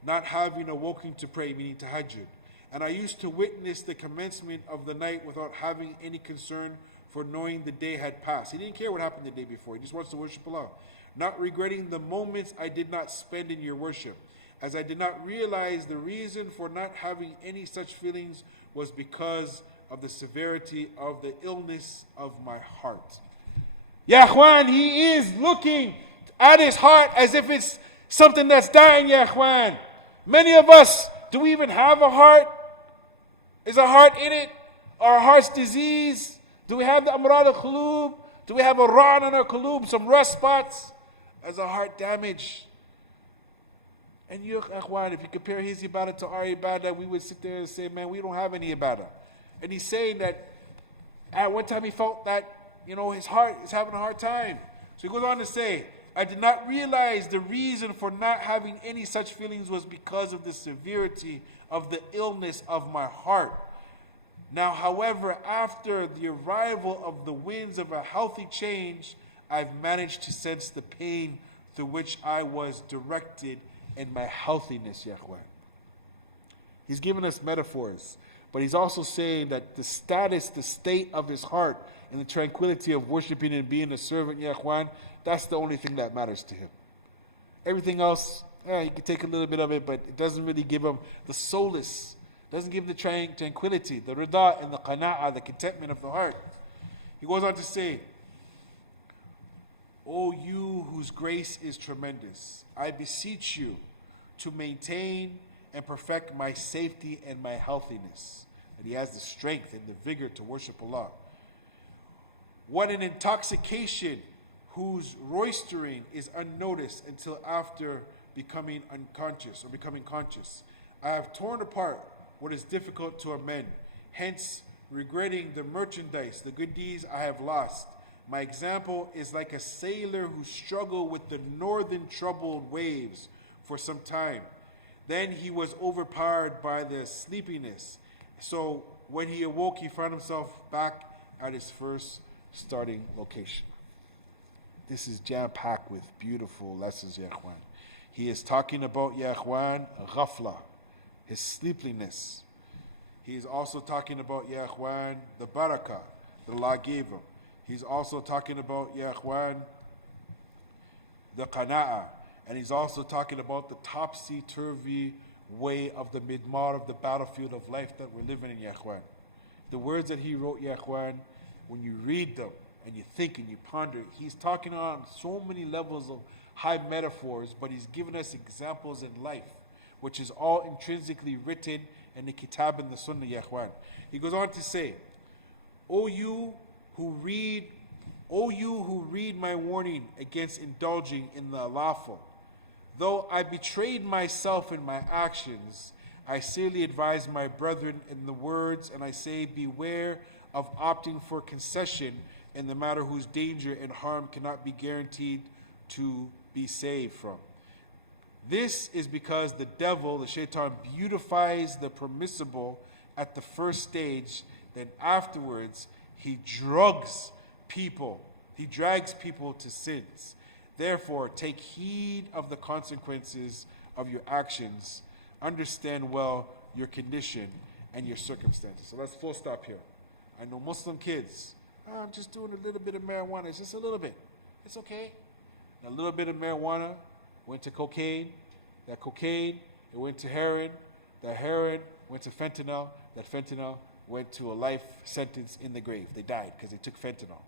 not having awoken to pray, meaning tahajjud. And I used to witness the commencement of the night without having any concern for knowing the day had passed. He didn't care what happened the day before. He just wants to worship Allah. Not regretting the moments I did not spend in your worship, as I did not realize the reason for not having any such feelings was because of the severity of the illness of my heart. Ya ikhwan, he is looking at his heart as if it's something that's dying, ya ikhwan. Many of us, do we even have a heart? Is our heart in it? Our heart's disease? Do we have the amrad al-qulub? Do we have a ra'an on our qulub, some rust spots? As a heart damage. And you, ikhwan, if you compare his ibadah to our ibadah, we would sit there and say, man, we don't have any ibadah. And he's saying that at one time he felt that, his heart is having a hard time. So he goes on to say, I did not realize the reason for not having any such feelings was because of the severity of the illness of my heart. Now, however, after the arrival of the winds of a healthy change, I've managed to sense the pain through which I was directed in my healthiness, ya ikhwan. He's given us metaphors, but he's also saying that the status, the state of his heart, and the tranquility of worshiping and being a servant, ya ikhwan, that's the only thing that matters to him. Everything else, he can take a little bit of it, but it doesn't really give him the solace, doesn't give him the tranquility, the rida and the qana'ah, the contentment of the heart. He goes on to say, O you whose grace is tremendous, I beseech you to maintain and perfect my safety and my healthiness. That he has the strength and the vigor to worship Allah. What an intoxication whose roistering is unnoticed until after becoming unconscious or becoming conscious. I have torn apart what is difficult to amend, hence regretting the merchandise, the good deeds I have lost. My example is like a sailor who struggled with the northern troubled waves for some time. Then he was overpowered by the sleepiness. So when he awoke, he found himself back at his first starting location. This is jam-packed with beautiful lessons, ya ikhwan. He is talking about, ya ikhwan, ghafla, his sleepiness. He is also talking about, ya ikhwan, the barakah that Allah gave him. He's also talking about, ya ikhwan, the qana'ah. And he's also talking about the topsy-turvy way of the midmar of the battlefield of life that we're living in, ya ikhwan. The words that he wrote, ya ikhwan, when you read them and you think and you ponder, he's talking on so many levels of high metaphors, but he's given us examples in life, which is all intrinsically written in the kitab and the sunnah, ya ikhwan. He goes on to say, O you who read my warning against indulging in the lawful. Though I betrayed myself in my actions, I sincerely advise my brethren in the words, and I say, beware of opting for concession in the matter whose danger and harm cannot be guaranteed to be saved from. This is because the devil, the Shaytan, beautifies the permissible at the first stage, then afterwards he drags people to sins. Therefore, take heed of the consequences of your actions. Understand well your condition and your circumstances. So let's full stop here. I know Muslim kids, I'm just doing a little bit of marijuana. It's just a little bit. It's okay. A little bit of marijuana went to cocaine. That cocaine, it went to heroin. That heroin went to fentanyl. That fentanyl went to a life sentence in the grave. They died because they took fentanyl.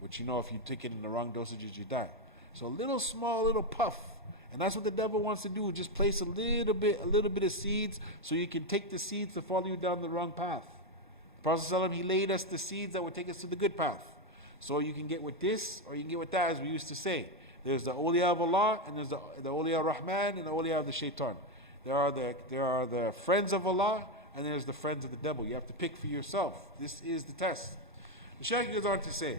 Which, if you take it in the wrong dosages, you die. So a small little puff. And that's what the devil wants to do, just place a little bit of seeds so you can take the seeds to follow you down the wrong path. The Prophet ﷺ, he laid us the seeds that would take us to the good path. So you can get with this or you can get with that, as we used to say. There's the awliya of Allah and there's the awliya Rahman and the awliya of the Shaytan. There are the friends of Allah and there's the friends of the devil. You have to pick for yourself. This is the test. The Shaykh goes on to say,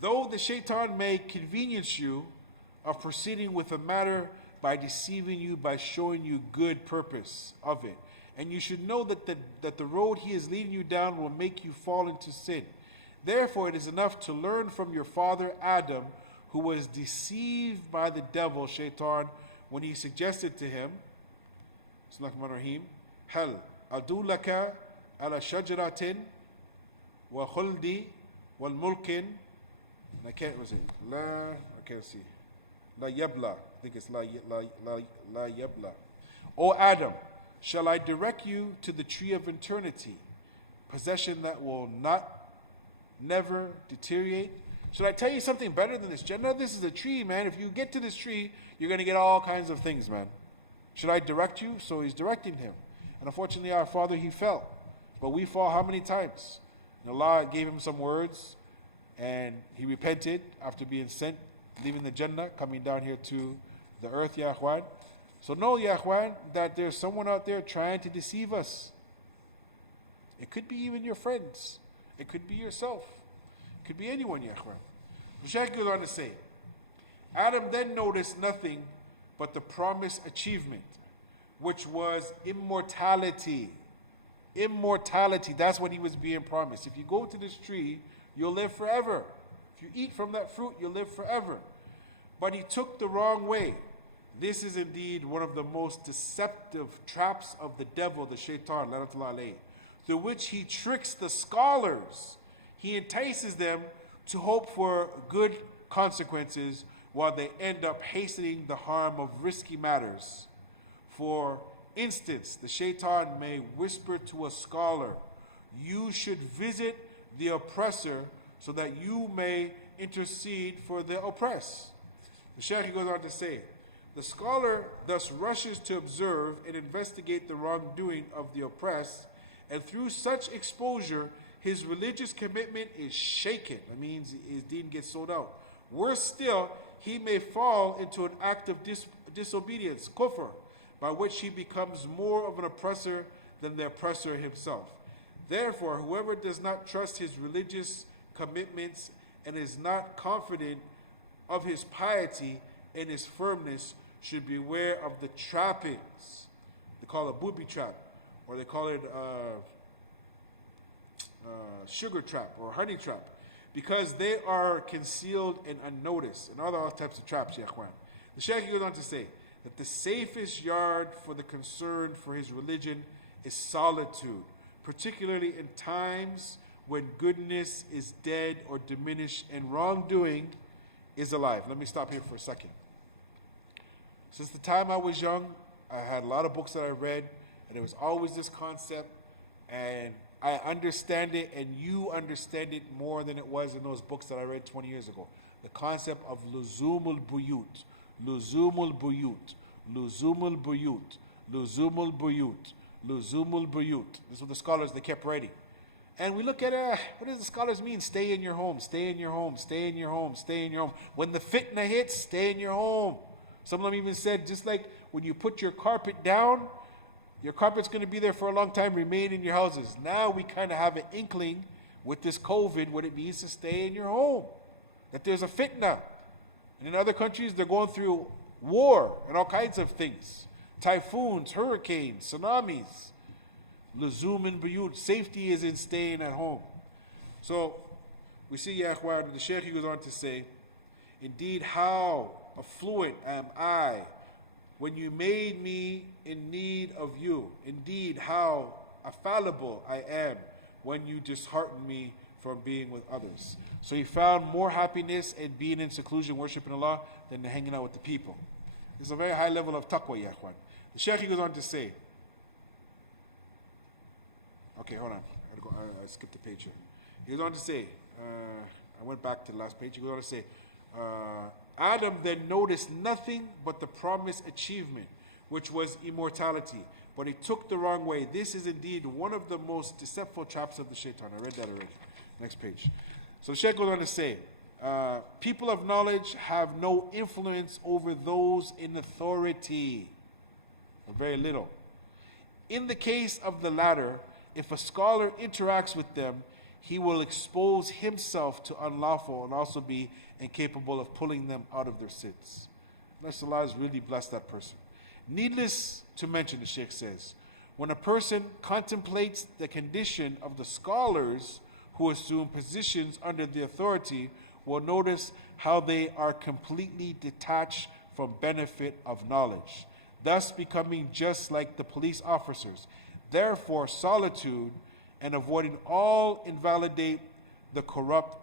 though the Shaytan may convenience you of proceeding with a matter by deceiving you, by showing you good purpose of it, and you should know that the road he is leading you down will make you fall into sin. Therefore, it is enough to learn from your father Adam, who was deceived by the devil, Shaytan, when he suggested to him, Bismillahir-Rahmanir-Rahim, Hal adulaka ala shajaratin wa khuldi wal mulkin. I can't see. I can't see. La yabla. I think it's la yabla. O Adam, shall I direct you to the tree of eternity, possession that will never deteriorate? Should I tell you something better than this? Jannah, this is a tree, man. If you get to this tree, you're going to get all kinds of things, man. Should I direct you? So he's directing him. And unfortunately, our father, he fell. But we fall how many times? And Allah gave him some words, and he repented after being sent, leaving the Jannah, coming down here to the earth, Ya Akhwan. So know, Ya Akhwan, that there's someone out there trying to deceive us. It could be even your friends. It could be yourself. It could be anyone, Ya Akhwan. The Shaykh goes on to say, Adam then noticed nothing but the promised achievement, which was immortality. Immortality, that's what he was being promised. If you go to this tree, you'll live forever. If you eat from that fruit, you'll live forever. But he took the wrong way. This is indeed one of the most deceptive traps of the devil, the Shaytan, la'natullah alayhi, through which he tricks the scholars. He entices them to hope for good consequences while they end up hastening the harm of risky matters. For instance, the Shaytan may whisper to a scholar, you should visit the oppressor so that you may intercede for the oppressed. The Shaykh goes on to say, the scholar thus rushes to observe and investigate the wrongdoing of the oppressed, and through such exposure, his religious commitment is shaken. That means his deen gets sold out. Worse still, he may fall into an act of disobedience, kufr, by which he becomes more of an oppressor than the oppressor himself. Therefore, whoever does not trust his religious commitments and is not confident of his piety and his firmness should beware of the trappings. They call it booby trap, or they call it sugar trap or honey trap, because they are concealed and unnoticed, and other types of traps, ya ikhwan. The Shaykh goes on to say that the safest yard for the concern for his religion is solitude, particularly in times when goodness is dead or diminished and wrongdoing is alive. Let me stop here for a second. Since the time I was young, I had a lot of books that I read, and there was always this concept, and I understand it, and you understand it more than it was in those books that I read 20 years ago. The concept of luzumul buyut, luzumul buyut, luzumul buyut, luzumul buyut, luzumul buyut. This is what the scholars, they kept writing. And we look at what does the scholars mean? Stay in your home, stay in your home, stay in your home, stay in your home. When the fitna hits, stay in your home. Some of them even said, just like when you put your carpet down, your carpet's going to be there for a long time, remain in your houses. Now we kind of have an inkling with this COVID what it means to stay in your home. That there's a fitna. And in other countries, they're going through war and all kinds of things. Typhoons, hurricanes, tsunamis. Luzum and buyut, safety is in staying at home. So, we see, ya akhwan, the Shaykh goes on to say, indeed, how affluent am I when you made me in need of you. Indeed, how fallible I am when you dishearten me from being with others. So he found more happiness in being in seclusion, worshiping Allah, than hanging out with the people. This is a very high level of taqwa, ya akhwan. The Shaykh goes on to say, okay, hold on. I skipped a page here. He goes on to say, I went back to the last page. He goes on to say, Adam then noticed nothing but the promised achievement, which was immortality. But he took the wrong way. This is indeed one of the most deceitful traps of the Shaytan. I read that already. Next page. So the Shaykh goes on to say, people of knowledge have no influence over those in authority, or very little. In the case of the latter, if a scholar interacts with them, he will expose himself to unlawful and also be incapable of pulling them out of their sins. Unless Allah has really blessed that person. Needless to mention, the Shaykh says, when a person contemplates the condition of the scholars who assume positions under the authority, will notice how they are completely detached from benefit of knowledge, thus becoming just like the police officers. Therefore, solitude and avoiding all invalidate the corrupt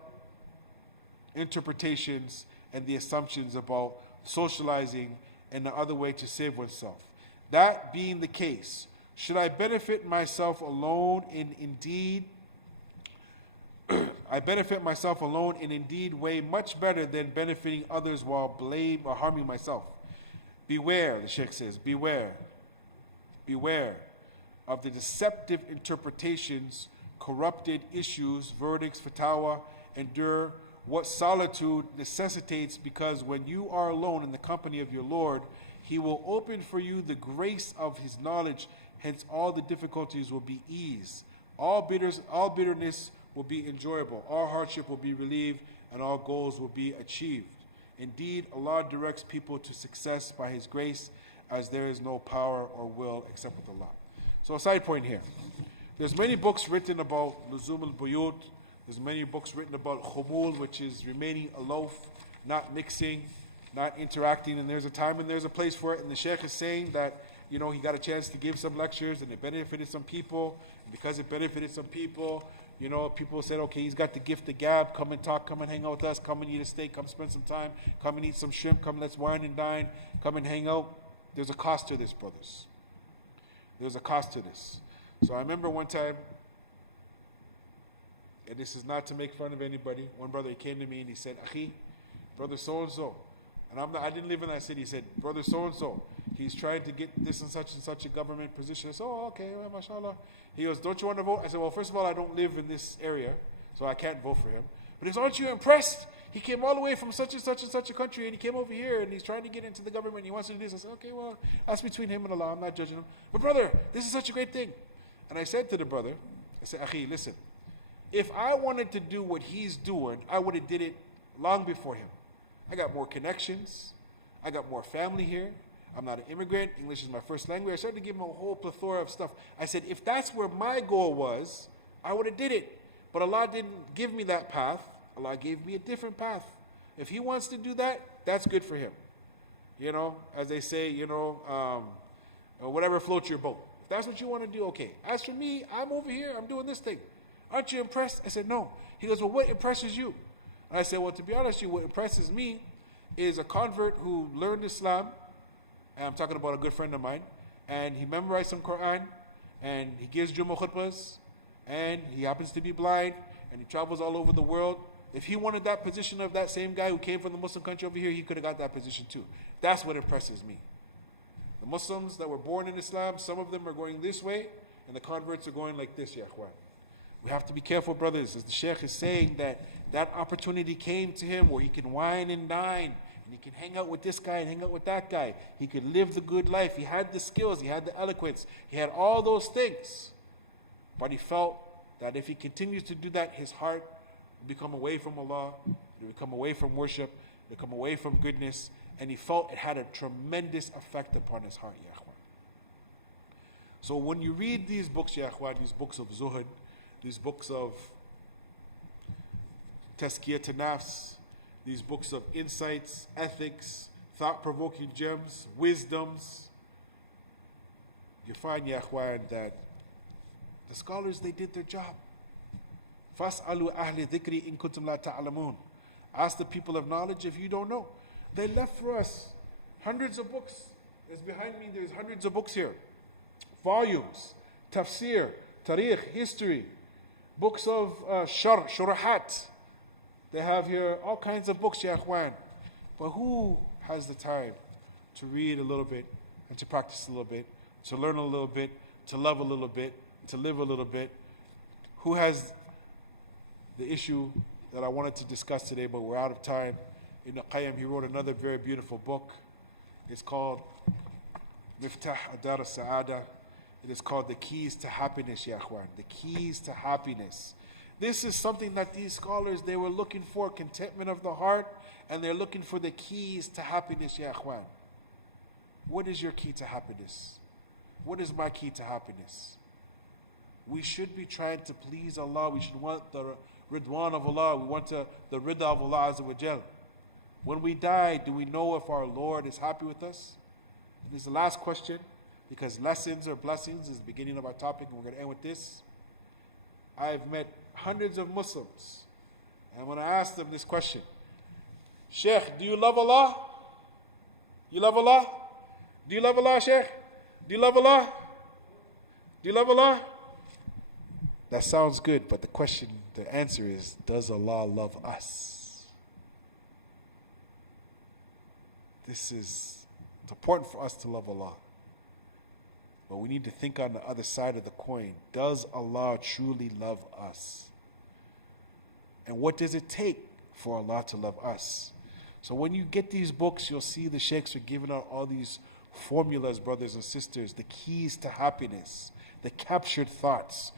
interpretations and the assumptions about socializing and the other way to save oneself. That being the case, should I benefit myself alone in indeed way much better than benefiting others while blame or harming myself. Beware, the Shaykh says, beware of the deceptive interpretations, corrupted issues, verdicts, fatwa. Endure what solitude necessitates, because when you are alone in the company of your Lord, He will open for you the grace of His knowledge. Hence all the difficulties will be eased. All bitterness will be enjoyable. All hardship will be relieved, and all goals will be achieved. Indeed, Allah directs people to success by His grace, as there is no power or will except with Allah. So a side point here. There's many books written about Luzum al-Buyut. There's many books written about Khumul, which is remaining aloof, not mixing, not interacting. And there's a time and there's a place for it. And the Shaykh is saying that, he got a chance to give some lectures and it benefited some people. And because it benefited some people, people said, okay, he's got the gift of gab. Come and talk, come and hang out with us, come and eat a steak, come spend some time, come and eat some shrimp, come let's wine and dine, come and hang out. There's a cost to this, brothers. There's a cost to this. So I remember one time, and this is not to make fun of anybody, one brother, he came to me and he said, Akhi, brother so-and-so, and I didn't live in that city, he said, brother so-and-so, he's trying to get this and such a government position. I said, oh, okay, well, mashallah. He goes, don't you want to vote? I said, well, first of all, I don't live in this area, so I can't vote for him. But he goes, aren't you impressed? He came all the way from such and such a country, and he came over here, and he's trying to get into the government, and he wants to do this. I said, okay, well, that's between him and Allah. I'm not judging him. But brother, this is such a great thing. And I said to the brother, I said, Akhi, listen, if I wanted to do what he's doing, I would have did it long before him. I got more connections. I got more family here. I'm not an immigrant. English is my first language. I started to give him a whole plethora of stuff. I said, if that's where my goal was, I would have did it. But Allah didn't give me that path. Allah gave me a different path. If He wants to do that, that's good for Him. As they say, whatever floats your boat. If that's what you want to do, okay. As for me, I'm over here. I'm doing this thing. Aren't you impressed? I said, no. He goes, well, what impresses you? And I said, well, to be honest with you, what impresses me is a convert who learned Islam, and I'm talking about a good friend of mine, and he memorized some Quran, and he gives Jummah khutbahs, and he happens to be blind, and he travels all over the world. If he wanted that position of that same guy who came from the Muslim country over here, he could have got that position too. That's what impresses me. The Muslims that were born in Islam, some of them are going this way, and the converts are going like this, ya ikhwan. We have to be careful, brothers, as the Shaykh is saying that opportunity came to him where he can wine and dine, and he can hang out with this guy and hang out with that guy. He could live the good life. He had the skills, he had the eloquence, he had all those things. But he felt that if he continues to do that, his heart will become away from Allah, it will become away from worship, it will become away from goodness, and he felt it had a tremendous effect upon his heart, ya ikhwan. So when you read these books, ya ikhwan, these books of zuhud, these books of tazkiyat nafs, these books of insights, ethics, thought-provoking gems, wisdoms, you find, ya ikhwan, that the scholars, they did their job. فَاسْأَلُوا أَهْلِ ذِكْرِ إِن كُنتُمْ لَا تَعْلَمُونَ. Ask the people of knowledge if you don't know. They left for us hundreds of books. It's behind me, there's hundreds of books here. Volumes, tafsir, tariq, history, books of shurahat. They have here all kinds of books, ya ikhwan. But who has the time to read a little bit and to practice a little bit, to learn a little bit, to love a little bit, to live a little bit? Who has the issue that I wanted to discuss today, but we're out of time. Ibn Qayyim, he wrote another very beautiful book. It's called Miftah Adar al-Sa'ada. It is called The Keys to Happiness, Ya Akhwan. The Keys to Happiness. This is something that these scholars, they were looking for, contentment of the heart, and they're looking for the keys to happiness, Ya Akhwan. What is your key to happiness? What is my key to happiness? We should be trying to please Allah. We should want the Ridwan of Allah. We want the Rida of Allah Azza wa Jal. When we die, do we know if our Lord is happy with us? And this is the last question, because lessons or blessings is the beginning of our topic, and we're going to end with this. I've met hundreds of Muslims, and when I ask them this question, Sheikh, do you love Allah? You love Allah? Do you love Allah, Sheikh? Do you love Allah? Do you love Allah? That sounds good, but the answer is, does Allah love us? It's important for us to love Allah. But we need to think on the other side of the coin. Does Allah truly love us? And what does it take for Allah to love us? So when you get these books, you'll see the sheikhs are giving out all these formulas, brothers and sisters, the keys to happiness, the captured thoughts.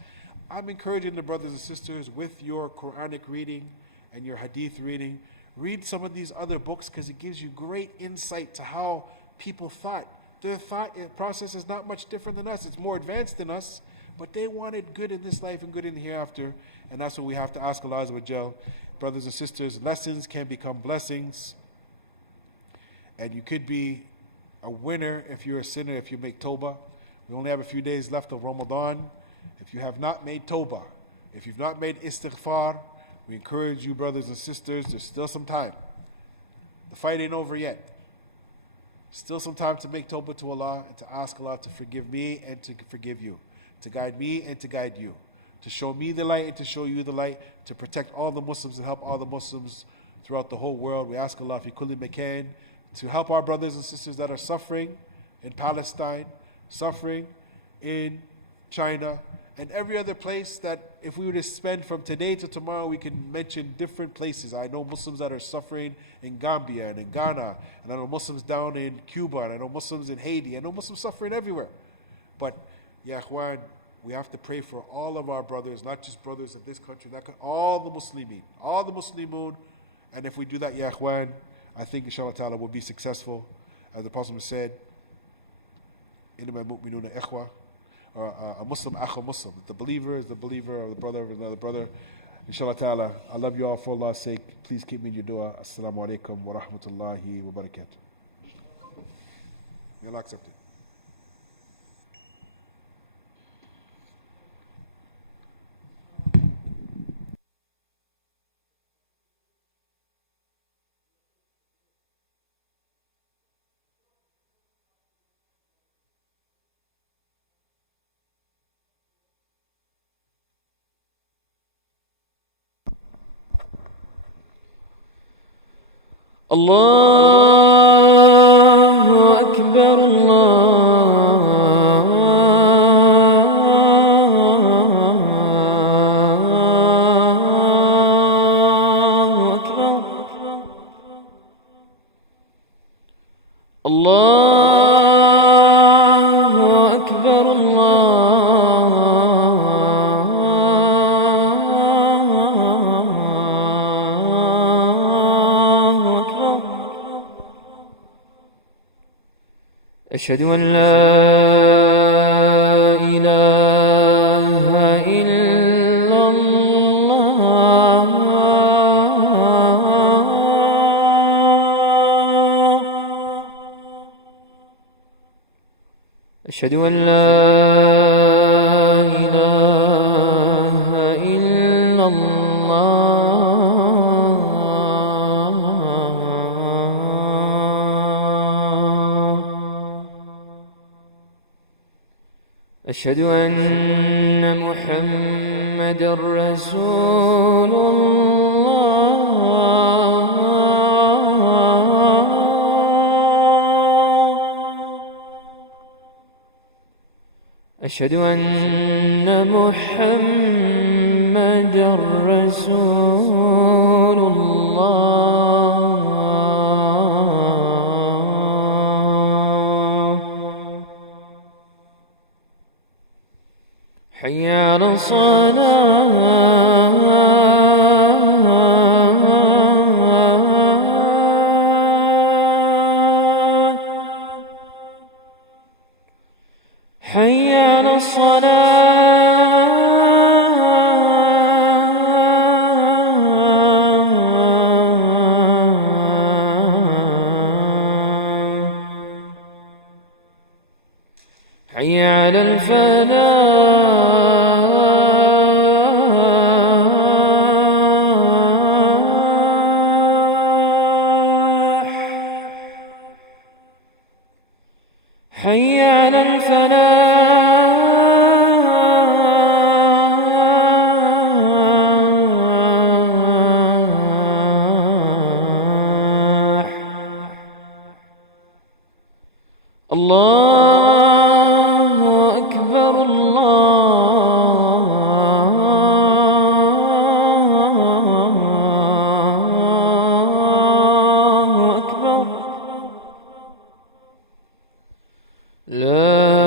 I'm encouraging the brothers and sisters, with your Quranic reading and your hadith reading, read some of these other books, because it gives you great insight to how people thought. Their thought process is not much different than us. It's more advanced than us, but they wanted good in this life and good in the hereafter, and that's what we have to ask Allah Azza wa Jal. Brothers and sisters, lessons can become blessings, and you could be a winner if you're a sinner, if you make tawbah. We only have a few days left of Ramadan. If you have not made tawbah, if you've not made istighfar, we encourage you, brothers and sisters, there's still some time. The fight ain't over yet. Still some time to make tawbah to Allah and to ask Allah to forgive me and to forgive you, to guide me and to guide you, to show me the light and to show you the light, to protect all the Muslims and help all the Muslims throughout the whole world. We ask Allah fi kulli makan to help our brothers and sisters that are suffering in Palestine, suffering in China, and every other place that if we were to spend from today to tomorrow, we can mention different places. I know Muslims that are suffering in Gambia and in Ghana, and I know Muslims down in Cuba, and I know Muslims in Haiti, I know Muslims suffering everywhere. But, Ya Akhwan, we have to pray for all of our brothers, not just brothers of this country, all the Muslimin, all the Muslimun. And if we do that, Ya Akhwan, I think inshallah ta'ala we'll be successful. As the Prophet said, إِنَّمَا الْمُؤْمِنُونَ إِخْوَةٌ, or a Muslim, akha Muslim. The believer is the believer, or the brother of another brother. Inshallah ta'ala, I love you all for Allah's sake. Please keep me in your dua. Assalamu alaikum wa rahmatullahi wa barakatuh. May Allah accept it. الله أكبر الله أكبر الله أكبر أشهد أن لا إله إلا الله أشهد أن لا إله إلا أشهد أن محمدًا رسول الله أشهد أن محمدًا رسول الله. حي على الصلاة، حي على الصلاة، حي على الفلاح، حي على الفلاح. الله أكبر، الله أكبر. لا